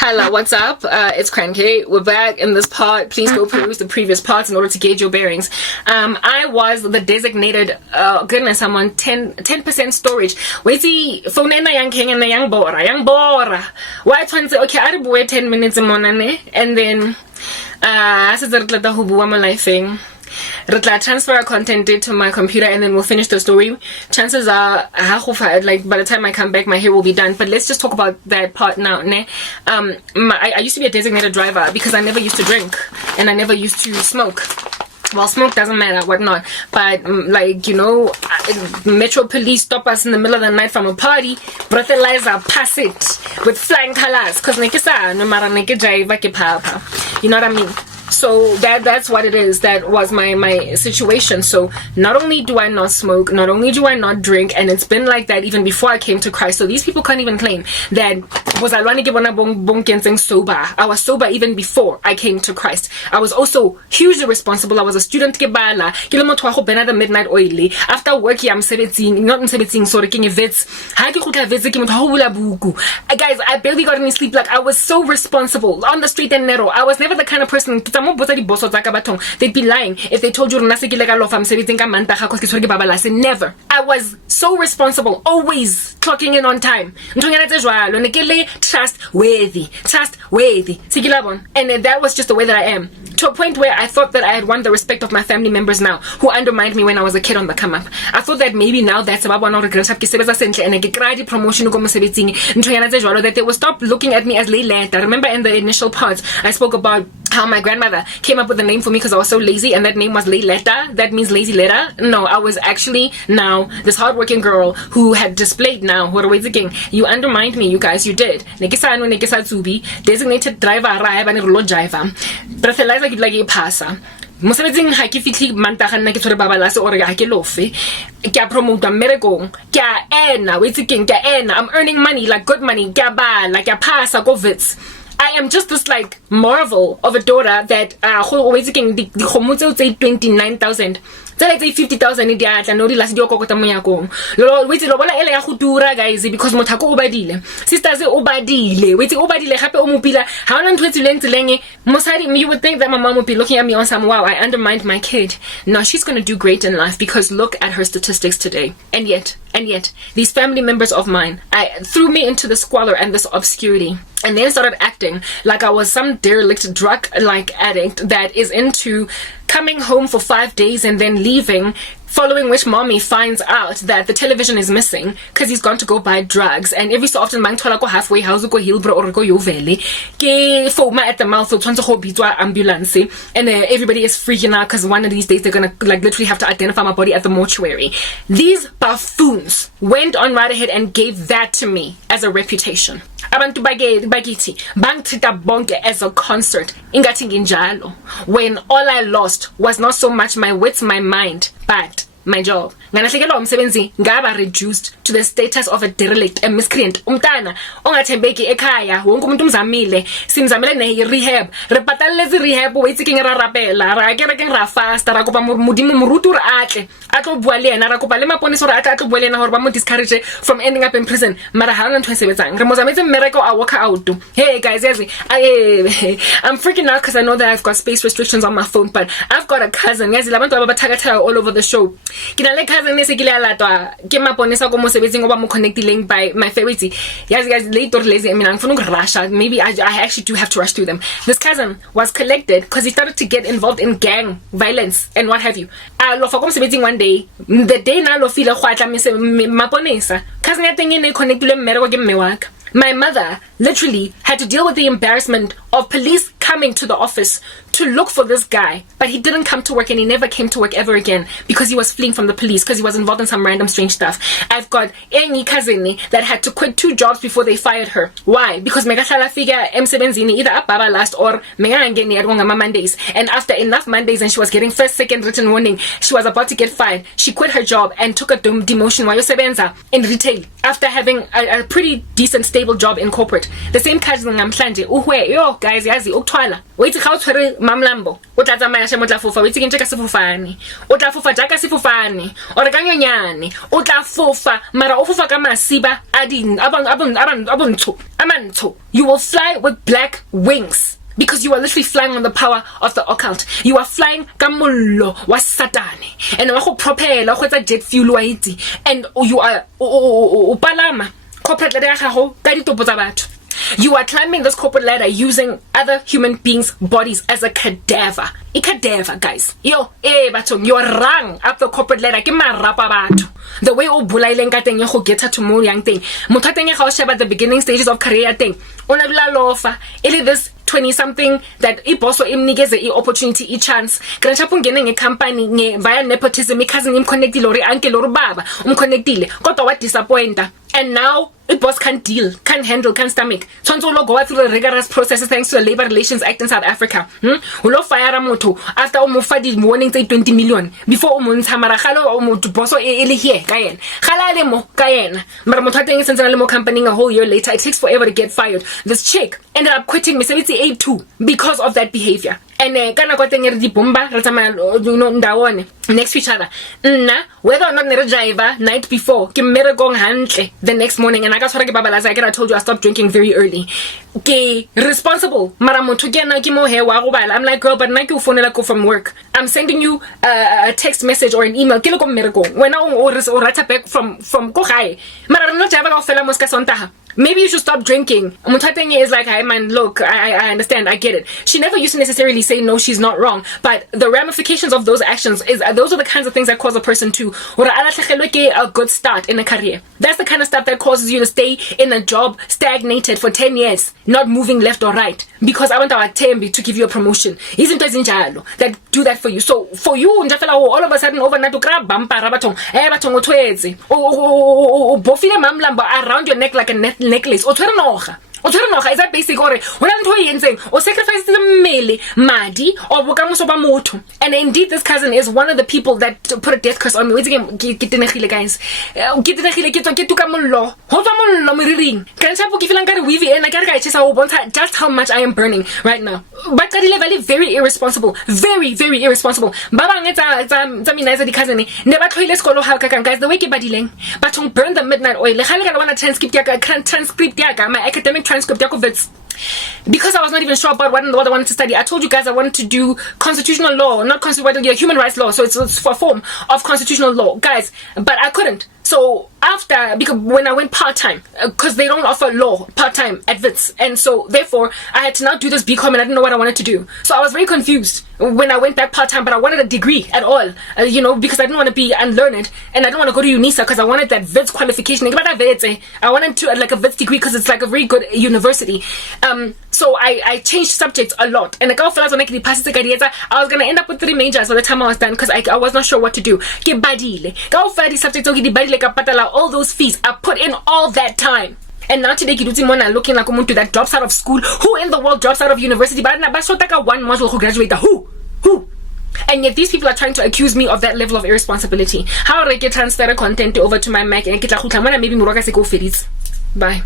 Hello, what's up? It's Cranky. We're back in this part. Please go peruse the previous parts in order to gauge your bearings. I was the designated, goodness, I'm on 10% storage. Waitsi, phone na yang king and the young bora. Why okay, I wait 10 minutes and then, as a life thing. Transfer our content to my computer and then we'll finish the story. Chances are like by the time I come back my hair will be done, but let's just talk about that part now. I used to be a designated driver because I never used to drink and I never used to smoke. Well, smoke doesn't matter, whatnot, but Metro Police stop us in the middle of the night from a party, breathalyzer, pass it with flying colors, cause you know what I mean? So that's what it is. That was my situation. So not only do I not smoke, not only do I not drink, and it's been like that even before I came to Christ. So these people can't even claim that was I sober. I was sober even before I came to Christ. I was also hugely responsible. I was a student the midnight oily. After work I'm 17, not 17, sorry, vets. Guys, I barely got any sleep. Like I was so responsible on the street and narrow. I was never the kind of person they'd be lying if they told you never. I was so responsible, always clocking in on time. Trustworthy. And that was just the way that I am, to a point where I thought that I had won the respect of my family members now, who undermined me when I was a kid on the come up. I thought that maybe now that's about promotion that they will stop looking at me as Leileta. I remember in the initial parts I spoke about how my grandmother came up with a name for me because I was so lazy, and that name was Leileta. That means lazy letter. No, I was actually now this hardworking girl who had displayed now. What are we thinking? You undermined me, you guys. You did. Designated driver, driver. Breathalyzer like pasa. Mosebetsing ha ke fitli mantaga nna ke tshwere babalase or ga ke lofe ke a promote mmerekong ke a ena wetsikeng ke a ena. I'm earning money, like good money, ke a bala ke a pasa go vits. I am just this like marvel of a daughter that wetsikeng di khomotse tse 29,000 let's say 50,000 in the no last dio kokota moyakong lo wait lo bona ele ya go dura guys because mothako o badile sisters o badile wait o badile gape o mopila ha ona ntwetsi leng mosadi. You would think that my mom would be looking at me on some wow, I undermined my kid. No, she's going to do great in life because look at her statistics today. And yet these family members of mine threw me into the squalor and this obscurity, and then started acting like I was some derelict drug like addict that is into coming home for 5 days and then leaving, following which mommy finds out that the television is missing because he's gone to go buy drugs. And every so often go halfway house go Hillbro or go Yoveli ke foma at the mouth of ambulance, and everybody is freaking out because one of these days they're gonna like literally have to identify my body at the mortuary. These buffoons went on right ahead and gave that to me as a reputation. Abantu bagithi bangitreata bonke as a concert ingathi nginjalo, when all I lost was not so much my wits, my mind, but my job. Ngalahlekelwa umsebenzi ngaba reduced to the status of a derelict, a miscreant, umntana ongathembeki ekhaya. Wonke umuntu umzamile, simzamile ne rehab, re pataletse rehab wetsikeng ra rapela ra ke ra fast ra kopa modimo morutu re atle a tlo bua le yena, ra kopa le maponisa re atle a tlo bua le yena gore ba mo discourage from ending up in prison. Mara ha ona ntwe sebetsang re mo zametse mmereko a walk out. Hey guys, I'm freaking out because I know that I've got space restrictions on my phone, but I've got a cousin yazi labantu abathakathaka all over the show. Kina le cousin ne se ke le alatwa ke maponesa go mo sebetsing go ba mo connecting by my favorite guys later lazy. I mean I'm gonna rush. Maybe I actually do have to rush through them. This cousin was collected because he started to get involved in gang violence and what have you. Lo fa go mo sebetsing one day, the day na lo file go atla maponesa cousin ya teng ne connectile mmereko ke mme wa ka. My mother literally had to deal with the embarrassment of police coming to the office to look for this guy, but he didn't come to work and he never came to work ever again because he was fleeing from the police because he was involved in some random strange stuff. I've got any cousin that had to quit 2 jobs before they fired her. Why? Because megahlala figure emsebenzini either ababa last or megangeni at Mondays, and after enough Mondays and she was getting first, second written warning, she was about to get fired. She quit her job and took a demotion while sebenza in retail after having a pretty decent stable job in corporate. The same cousin namhlanje uhwe yo guys yazi kwala wait ga o tshwere mamlambo o tla tsamaya she motla fofa wait ke ntse ka sefofane o tla fofa jaka sefofane o re ka nyonyane o tla fofa mara o fofa ka masiba amantsho you will fly with black wings because you are literally flying on the power of the occult. You are flying kamullo wa satane and wa go propela go tsa jet fuel wa itse and you are palama corporate ladder ya gago ka ditopo tsa batho. You are climbing this corporate ladder using other human beings' bodies as a cadaver. A cadaver, guys. Yo, batho, you are rung up the corporate ladder. Ke marapa batho. The way o bulaileng ka teng go get to more young thing. Motho teng ga o sheba at the beginning stages of career thing. Ona dula lofa. It this 20 something that iboso imnikeze opportunity chance kana chapo ngene ngecompany via nepotism cousin imconnectile or uncle or baba umconnectile kodwa wa disappointa and now boss can't deal, can't handle, can't stomach. Tonto lo go through a rigorous process thanks to the Labor Relations Act in South Africa. Ulo fire moto after umufadi warning say 20 million before umuntsha mara galo umuntu boso ele here kayen. Gala le mo kayen. Mara motho teng sentsana le mo company a whole year later it takes forever to get fired. This chick ended up quitting mesebetsi 82 because of that behavior. And kana kwa teng re di bomba re tsama ndawone next to each other. Whether or not nere driver night before ke mmerekong hantle the next morning and I got ke babalaza I told you I stopped drinking very early. Ke responsible mara motho ke na ke mo he wa go bala. I'm like girl but nna ke o phone la go from work. I'm sending you a text message or an email ke le go mmerekong. Wena o rata back from go gae. Mara re no driver go fela mo ska sontaga. Maybe you should stop drinking. Muthateng is like, hey man, look, I understand, I get it. She never used to necessarily say no, she's not wrong, but the ramifications of those actions is those are the kinds of things that cause a person to a good start in a career. That's the kind of stuff that causes you to stay in a job stagnated for 10 years, not moving left or right. Because I want our tembi to give you a promotion. Isn't that do that for you? So for you, all of a sudden overnight to grab bumper batong, batong otwezi, bofile mamlamba around your neck like a necklace. Is that basic or or sacrifice the mele madi or bokamoso ba motho? And indeed this cousin is one of the people that put a death curse on me. Wait again, guys. Just how much I am burning right now. But very irresponsible. Very, very irresponsible. Baba cousin never guys the way but don't burn the midnight oil. Transcript my academic transcript because I was not even sure about what I wanted to study. I told you guys I wanted to do constitutional law, not human rights law, so it's for a form of constitutional law, guys, but I couldn't. So because when I went part-time, because they don't offer law part-time at Wits, and so therefore I had to now do this BCom and I didn't know what I wanted to do. So I was very confused when I went back part-time, but I wanted a degree at all, because I didn't want to be unlearned and I didn't want to go to UNISA because I wanted that Wits qualification. I wanted to like a Wits degree because it's like a very good university. So I changed subjects a lot, and I was going to end up with 3 majors by the time I was done because I was not sure what to do. All those fees I put in all that time. And now today Mona looking like umuntu that drops out of school. Who in the world drops out of university? But one module who graduate. Who? And yet these people are trying to accuse me of that level of irresponsibility. How do I get transfer content over to my Mac and get maybe bye.